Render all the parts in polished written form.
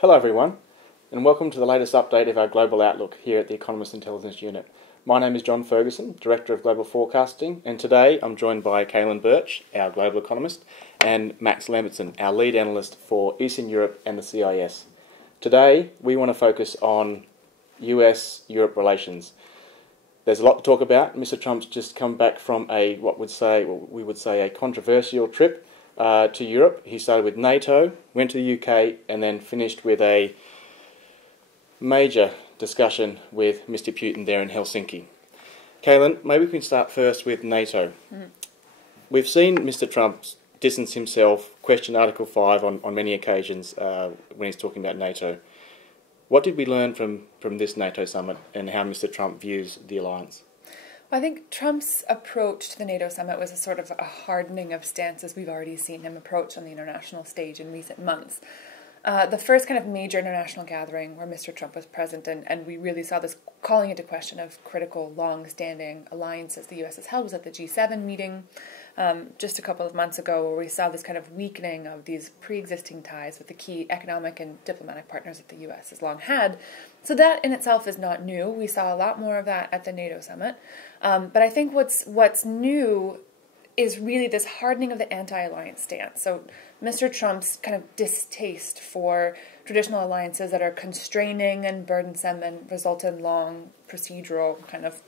Hello everyone, and welcome to the latest update of our global outlook here at the Economist Intelligence Unit. My name is John Ferguson, Director of Global Forecasting, and today I'm joined by Cailin Birch, our Global Economist, and Max Lambertson, our Lead Analyst for Eastern Europe and the CIS. Today we want to focus on US-Europe relations. There's a lot to talk about. Mr. Trump's just come back from we would say a controversial trip to Europe. He started with NATO, went to the UK, and then finished with a major discussion with Mr Putin there in Helsinki. Cailin, maybe we can start first with NATO. We've seen Mr Trump distance himself, question Article 5 on many occasions when he's talking about NATO. What did we learn from this NATO summit and how Mr Trump views the alliance? Well, I think Trump's approach to the NATO summit was a sort of a hardening of stances we've already seen him approach on the international stage in recent months. The first kind of major international gathering where Mr. Trump was present, and we really saw this calling into question of critical, long-standing alliances the U.S. has held, was at the G7 meeting just a couple of months ago, where we saw this kind of weakening of these pre-existing ties with the key economic and diplomatic partners that the U.S. has long had. So that in itself is not new. We saw a lot more of that at the NATO summit. But I think what's new is really this hardening of the anti-alliance stance. So Mr. Trump's kind of distaste for traditional alliances that are constraining and burdensome and result in long procedural kind of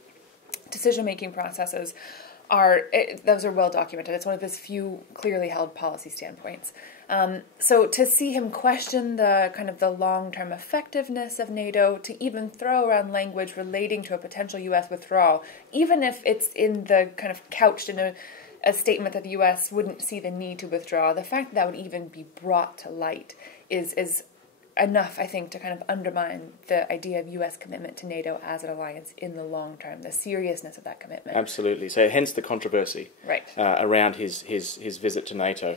decision-making processes those are well documented. It's one of his few clearly held policy standpoints. So to see him question the kind of the long-term effectiveness of NATO, to even throw around language relating to a potential U.S. withdrawal, even if it's in the kind of couched in a statement that the U.S. wouldn't see the need to withdraw, the fact that would even be brought to light is enough, I think, to kind of undermine the idea of U.S. commitment to NATO as an alliance in the long term, the seriousness of that commitment. Absolutely. So hence the controversy around his visit to NATO.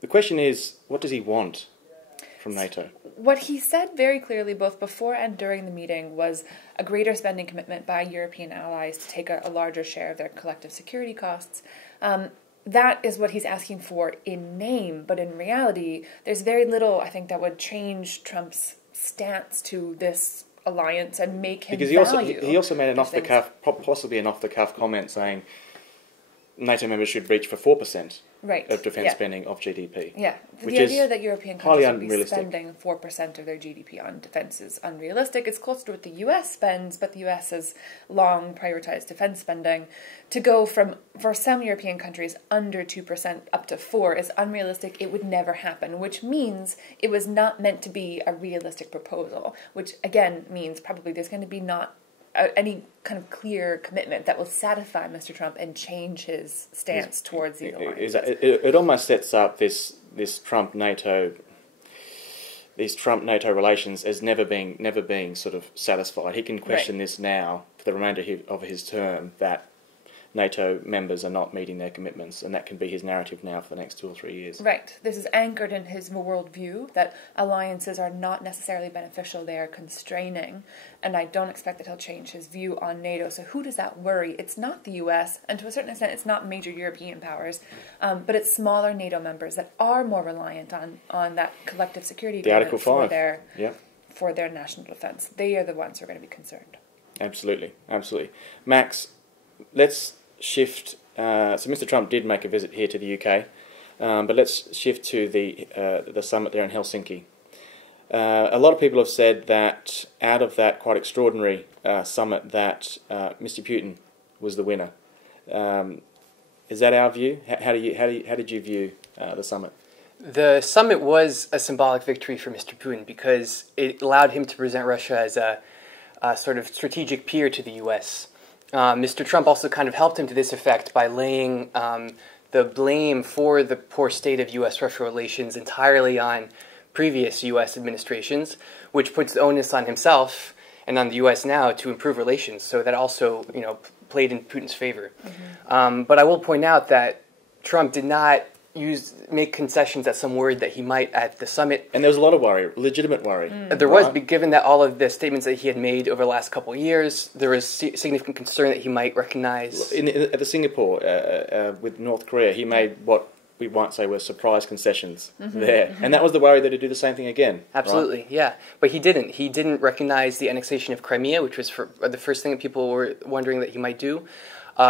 The question is, what does he want from NATO? What he said very clearly, both before and during the meeting, was a greater spending commitment by European allies to take a larger share of their collective security costs. That is what he's asking for in name, but in reality, there's very little, I think, that would change Trump's stance to this alliance and make him value. He also made an off-the-cuff, possibly an off-the-cuff comment saying NATO members should reach for 4% of defence spending of GDP. Yeah, the idea that European countries would be spending 4% of their GDP on defence is unrealistic. It's closer to what the US spends, but the US has long prioritized defence spending. To go for some European countries, under 2% up to 4% is unrealistic. It would never happen, which means it was not meant to be a realistic proposal, which again means probably there's going to be not any kind of clear commitment that will satisfy Mr. Trump and change his stance towards the alliance. It almost sets up this Trump-NATO relations as never being sort of satisfied. He can question this now for the remainder of his term, that NATO members are not meeting their commitments, and that can be his narrative now for the next 2 or 3 years. Right. This is anchored in his worldview that alliances are not necessarily beneficial, they are constraining, and I don't expect that he'll change his view on NATO. So who does that worry? It's not the US, and to a certain extent it's not major European powers, but it's smaller NATO members that are more reliant on that collective security agreement for their national defense. They are the ones who are going to be concerned. Absolutely. Max, let's shift. So Mr. Trump did make a visit here to the UK, but let's shift to the summit there in Helsinki. A lot of people have said that out of that quite extraordinary summit, that Mr. Putin was the winner. Is that our view? How did you view the summit? The summit was a symbolic victory for Mr. Putin because it allowed him to present Russia as a sort of strategic peer to the U.S. Mr. Trump also kind of helped him to this effect by laying the blame for the poor state of U.S.-Russia relations entirely on previous U.S. administrations, which puts the onus on himself and on the U.S. now to improve relations. So that also, played in Putin's favor. Mm-hmm. But I will point out that Trump did not make concessions at some word that he might at the summit. And there was a lot of worry, legitimate worry. There was, given that all of the statements that he had made over the last couple of years, there was significant concern that he might recognize. At the Singapore, with North Korea, he made what we might say were surprise concessions there. And that was the worry that he'd do the same thing again. Absolutely, right? yeah. But he didn't. He didn't recognize the annexation of Crimea, which was the first thing that people were wondering that he might do.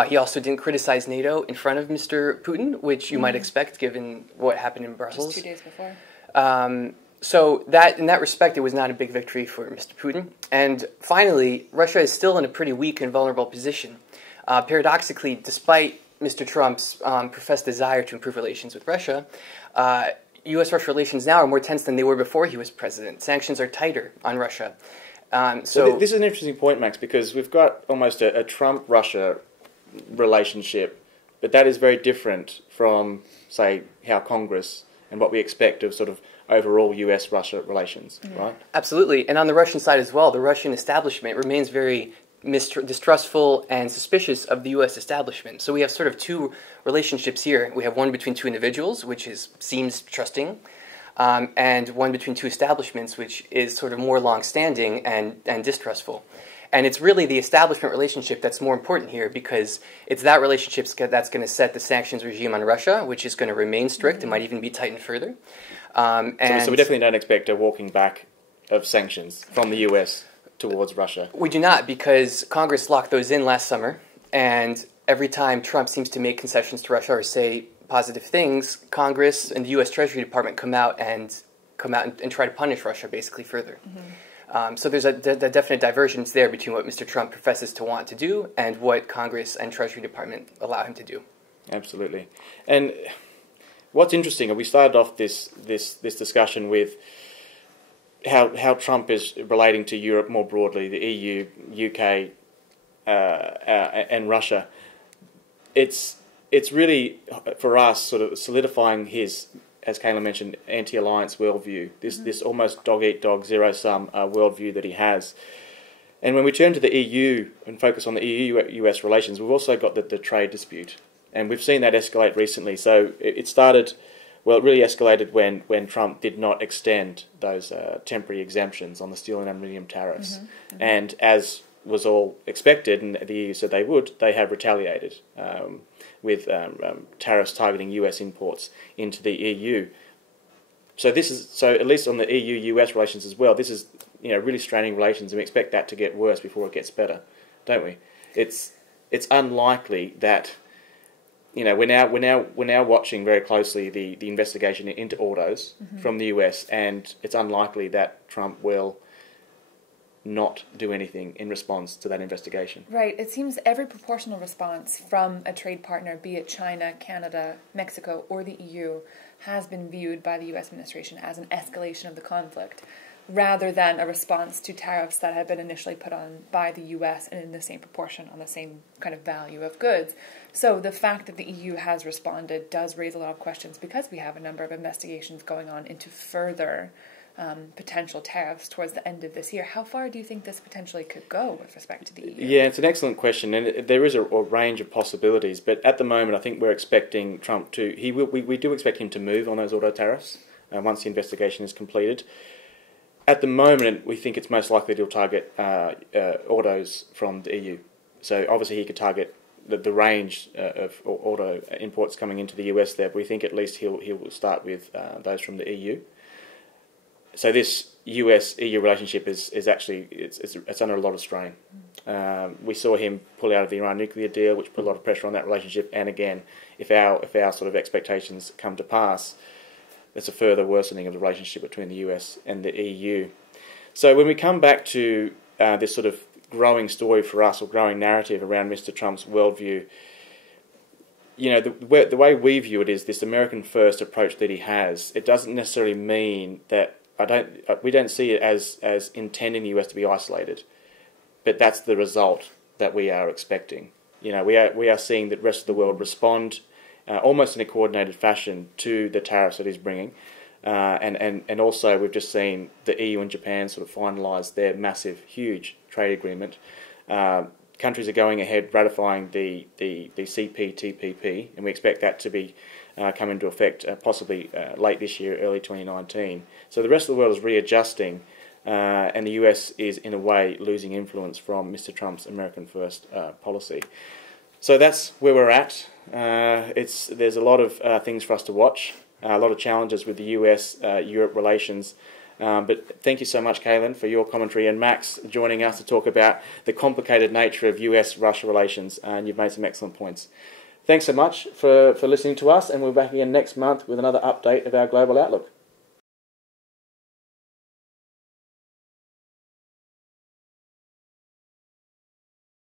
He also didn't criticize NATO in front of Mr. Putin, which you might expect given what happened in Brussels. Just 2 days before. So that in that respect, it was not a big victory for Mr. Putin. And finally, Russia is still in a pretty weak and vulnerable position. Paradoxically, despite Mr. Trump's professed desire to improve relations with Russia, U.S.-Russia relations now are more tense than they were before he was president. Sanctions are tighter on Russia. So this is an interesting point, Max, because we've got almost a Trump-Russia relationship, but that is very different from, say, how Congress and what we expect of sort of overall US-Russia relations, right? Absolutely. And on the Russian side as well, the Russian establishment remains very distrustful and suspicious of the U.S. establishment. So we have sort of two relationships here. We have one between two individuals, which seems trusting, and one between two establishments, which is sort of more long-standing and distrustful. And it's really the establishment relationship that's more important here, because it's that relationship that's going to set the sanctions regime on Russia, which is going to remain strict and might even be tightened further. So we definitely don't expect a walking back of sanctions from the US towards Russia. We do not, because Congress locked those in last summer, and every time Trump seems to make concessions to Russia or say positive things, Congress and the U.S. Treasury Department come out and try to punish Russia basically further. So there's a definite divergence there between what Mr. Trump professes to want to do and what Congress and Treasury Department allow him to do. Absolutely. And what's interesting, and we started off this discussion with how Trump is relating to Europe more broadly, the EU, UK, and Russia. It's really, for us, sort of solidifying his, as Cailin mentioned, anti-alliance worldview, this almost dog-eat-dog, zero-sum worldview that he has. And when we turn to the EU and focus on the EU-US relations, we've also got the trade dispute. And we've seen that escalate recently. So it started, well, it really escalated when Trump did not extend those temporary exemptions on the steel and aluminium tariffs. And as was all expected, and the EU said they would, they have retaliated with tariffs targeting US imports into the EU. So at least on the EU-US relations as well, this is really straining relations, and we expect that to get worse before it gets better, don't we? It's unlikely that we're now watching very closely the investigation into autos from the US, and it's unlikely that Trump will not do anything in response to that investigation. Right. It seems every proportional response from a trade partner, be it China, Canada, Mexico, or the EU, has been viewed by the US administration as an escalation of the conflict, rather than a response to tariffs that had been initially put on by the US and in the same proportion on the same kind of value of goods. So the fact that the EU has responded does raise a lot of questions, because we have a number of investigations going on into further potential tariffs towards the end of this year. How far do you think this potentially could go with respect to the EU? Yeah, it's an excellent question, and there is a range of possibilities. But at the moment, I think we're expecting Trump to. We do expect him to move on those auto tariffs once the investigation is completed. At the moment, we think it's most likely he'll target autos from the EU. So obviously, he could target the range of auto imports coming into the US there. But we think at least he will start with those from the EU. So this US-EU relationship is actually it's under a lot of strain. We saw him pull out of the Iran nuclear deal, which put a lot of pressure on that relationship. And again, if our sort of expectations come to pass, it's a further worsening of the relationship between the US and the EU. So when we come back to this sort of growing story for us, or growing narrative around Mr. Trump's worldview, the way we view it is this American first approach that he has. It doesn't necessarily mean that we don't see it as intending the US to be isolated, but that's the result that we are expecting. We are seeing the rest of the world respond almost in a coordinated fashion to the tariffs that he's bringing, and also we've just seen the EU and Japan sort of finalise their massive, huge trade agreement. Countries are going ahead ratifying the CPTPP, and we expect that to be come into effect possibly late this year, early 2019. So the rest of the world is readjusting, and the US is in a way losing influence from Mr. Trump's American First policy. So that's where we're at. There's a lot of things for us to watch, a lot of challenges with the US-Europe relations. But thank you so much, Cailin, for your commentary, and Max joining us to talk about the complicated nature of US-Russia relations, and you've made some excellent points. Thanks so much for listening to us, and we're back again next month with another update of our global outlook.